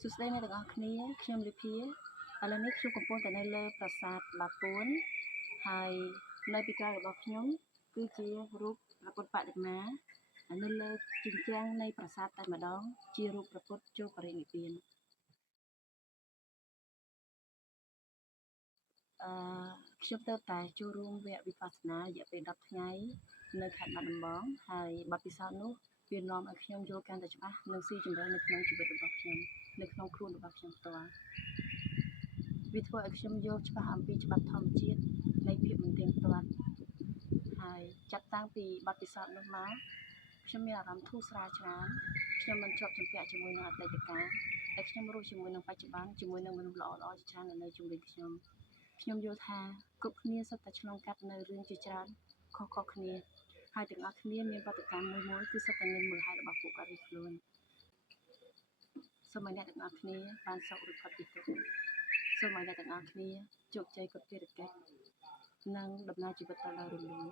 សួស្តីអ្នកទាំងអស់គ្នាខ្ញុំលីភាឥឡូវនេះខ្ញុំកំពុងតែនៅលើប្រាសាទបាពួនហើយនៅពីក្រោយរបស់ខ្ញុំគឺជារូបព្រះពុទ្ធបដិមានៅលើជញ្ជាំងនៃប្រាសាទតែម្ដងជារូបព្រះពុទ្ធចូលបរិនិព្វានខ្ញុំទៅតែចូលរួមវគ្គវិបស្សនារយៈពេល10ថ្ងៃនៅខេត្តបាត់ដំបងហើយបទពិសោធន៍នោះវានាំឲ្យខ្ញុំយល់កាន់តែច្បាស់និងស៊ីជម្រៅនៅក្នុងជីវិតរបស់ខ្ញុំនៅក្នុងខ្លួនរបស់ខ្ញុំផ្ទាល់វាធ្វើឲ្យខ្ញុំយល់ច្បាស់អំពីច្បាប់ធម្មជាតិនៃភាពមិនទៀងទាត់ហើយចាប់តាំងពីបទពិសោធន៍នោះមកខ្ញុំមានអារម្មណ៍ធូរស្រាលច្រើនខ្ញុំមិនជាប់ជំពាក់ជាមួយនឹងអតីតកាលតែខ្ញុំរស់ជាមួយនឹងបច្ចុប្បន្នជាមួយនឹងមនុស្សល្អៗជាច្រើននៅជុំវិញខ្ញុំយល់ថាគ្រប់គ្នាសុទ្ធតែឆ្លងកាត់នៅរឿងជាច្រើនខុសៗគ្នាហើយទាំងអស់គ្នាមានបទកម្មមួយគឺសុទ្ធតែមានមូលហេតុរបស់ពួកគាត់រៀងខ្លួនសូមឲ្យអ្នកទាំងអស់គ្នាបានសុខឬផុតពីទុក្ខសូមឲ្យអ្នកទាំងអស់គ្នាជោគជ័យគ្រប់ភារកិច្ចនិងដំណើរជីវិតទៅដល់រលូន